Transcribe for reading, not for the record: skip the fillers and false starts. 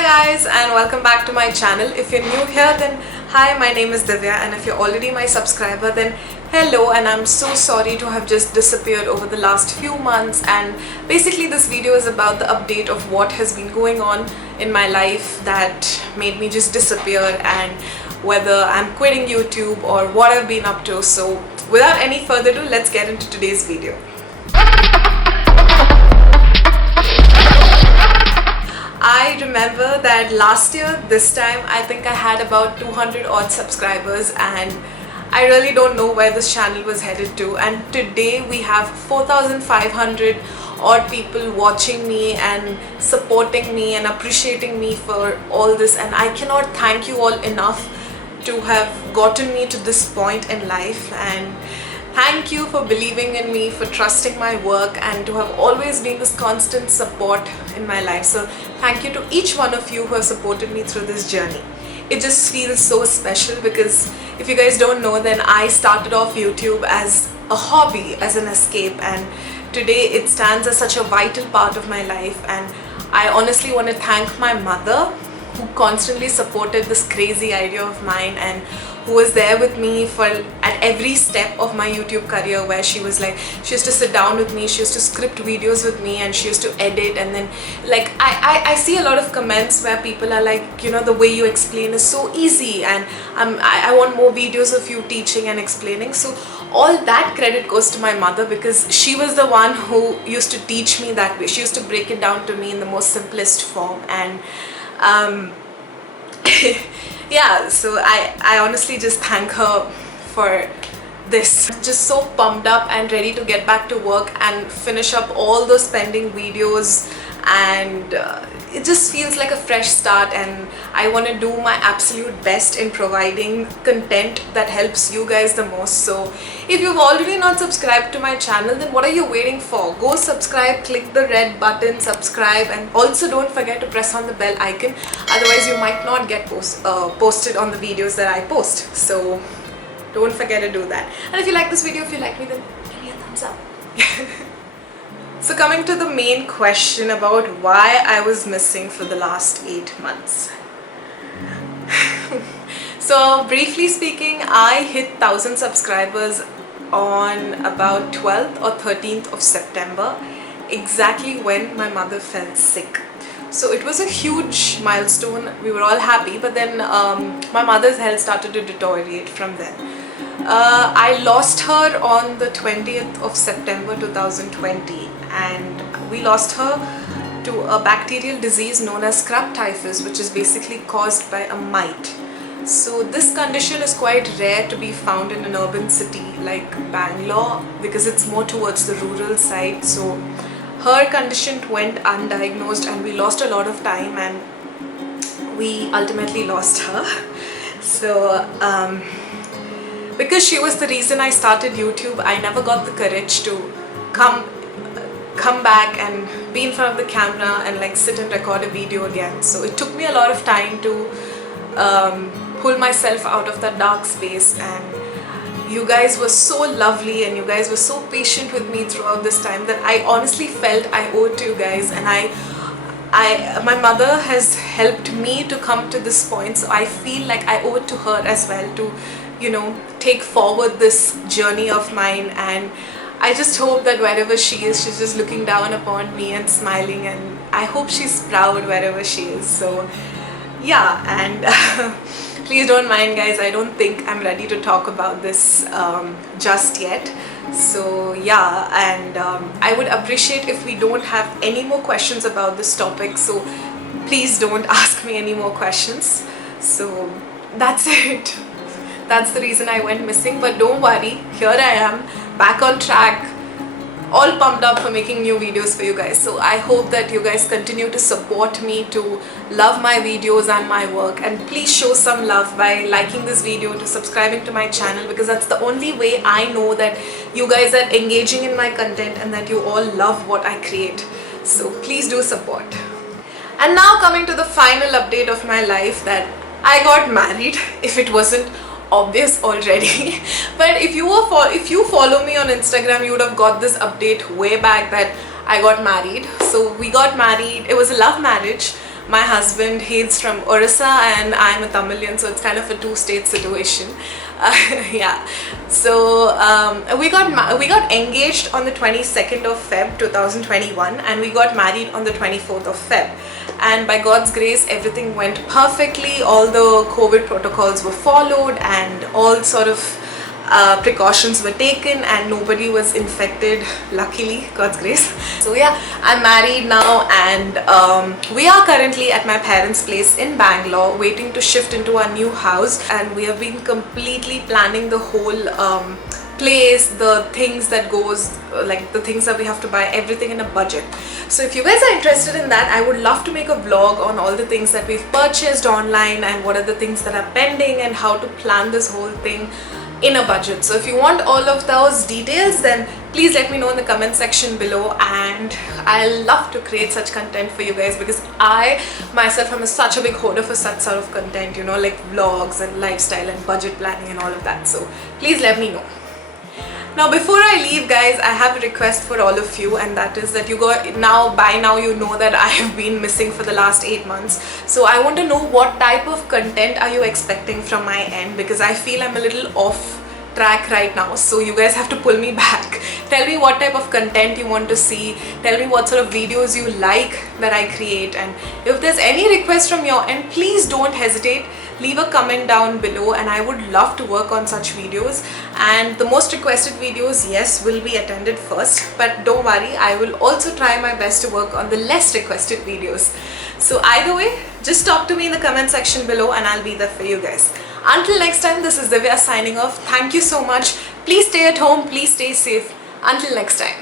Hi guys, and welcome back to my channel. If you're new here, then hi, my name is Divya, and if you're already my subscriber, then hello. And I'm so sorry to have just disappeared over the last few months. And basically this video is about the update of what has been going on in my life that made me just disappear, and whether I'm quitting YouTube or what I've been up to. So without any further ado, let's get into today's video. I remember that last year, this time, I think I had about 200 odd subscribers, and I really don't know where this channel was headed to. And today we have 4,500 odd people watching me and supporting me and appreciating me for all this, and I cannot thank you all enough to have gotten me to this point in life. And thank you for believing in me, for trusting my work, and to have always been this constant support in my life. So thank you to each one of you who have supported me through this journey. It just feels so special because if you guys don't know, then I started off YouTube as a hobby, as an escape, and today it stands as such a vital part of my life. And I honestly want to thank my mother, who constantly supported this crazy idea of mine and who was there with me for at every step of my YouTube career, where she was like, she used to sit down with me, she used to script videos with me, and she used to edit. And then like I see a lot of comments where people are like, you know, the way you explain is so easy, and I want more videos of you teaching and explaining. So all that credit goes to my mother, because she was the one who used to teach me that way. She used to break it down to me in the most simplest form. And yeah, so I honestly just thank her for this. I'm just so pumped up and ready to get back to work and finish up all those pending videos, and it just feels like a fresh start, and I want to do my absolute best in providing content that helps you guys the most. So if you've already not subscribed to my channel, then what are you waiting for? Go subscribe, click the red button, subscribe, and also don't forget to press on the bell icon, otherwise you might not get posted on the videos that I post. So don't forget to do that. And if you like this video, if you like me, then give me a thumbs up. So coming to the main question about why I was missing for the last 8 months. So briefly speaking, I hit 1,000 subscribers on about 12th or 13th of September, exactly when my mother fell sick. So it was a huge milestone. We were all happy, but then my mother's health started to deteriorate from then. I lost her on the 20th of September 2020, and we lost her to a bacterial disease known as scrub typhus, which is basically caused by a mite. So this condition is quite rare to be found in an urban city like Bangalore, because it's more towards the rural side. So her condition went undiagnosed, and we lost a lot of time, and we ultimately lost her. So because she was the reason I started YouTube, I never got the courage to come back and be in front of the camera and like sit and record a video again. So it took me a lot of time to pull myself out of that dark space, and you guys were so lovely and you guys were so patient with me throughout this time that I honestly felt I owed to you guys. And my mother has helped me to come to this point, so I feel like I owe it to her as well to, you know, take forward this journey of mine. And I just hope that wherever she is, she's just looking down upon me and smiling, and I hope she's proud wherever she is. So yeah, and please don't mind guys, I don't think I'm ready to talk about this just yet. So yeah, and I would appreciate if we don't have any more questions about this topic, so please don't ask me any more questions. So that's it. That's the reason I went missing, but don't worry, here I am, back on track, all pumped up for making new videos for you guys. So I hope that you guys continue to support me, to love my videos and my work, and please show some love by liking this video, to subscribing to my channel, because that's the only way I know that you guys are engaging in my content and that you all love what I create. So please do support. And now coming to the final update of my life, that I got married, if it wasn't obvious already. But if you follow me on Instagram, you would have got this update way back that I got married. So we got married. It was a love marriage. My husband hails from Orissa and I'm a Tamilian, so it's kind of a two-state situation. Yeah. So we got engaged on the 22nd of Feb 2021 and we got married on the 24th of Feb. And by God's grace, everything went perfectly. All the COVID protocols were followed and all sort of precautions were taken and nobody was infected, luckily, God's grace. So yeah, I'm married now and we are currently at my parents' place in Bangalore waiting to shift into our new house, and we have been completely planning the whole place, the things that goes, like the things that we have to buy, everything in a budget. So if you guys are interested in that, I would love to make a vlog on all the things that we've purchased online and what are the things that are pending and how to plan this whole thing in a budget. So if you want all of those details, then please let me know in the comment section below, and I love to create such content for you guys because I myself am such a big hoarder for such sort of content, you know, like vlogs and lifestyle and budget planning and all of that. So please let me know. Now before I leave, guys, I have a request for all of you, and that is that by now you know that I have been missing for the last 8 months. So I want to know what type of content are you expecting from my end, because I feel I'm a little off track right now, so you guys have to pull me back. Tell me what type of content you want to see, tell me what sort of videos you like that I create, and if there's any request from your end, please don't hesitate, leave a comment down below and I would love to work on such videos. And the most requested videos, yes, will be attended first, but don't worry, I will also try my best to work on the less requested videos. So either way, just talk to me in the comment section below and I'll be there for you guys. Until next time, this is Divya signing off. Thank you so much. Please stay at home, please stay safe. Until next time.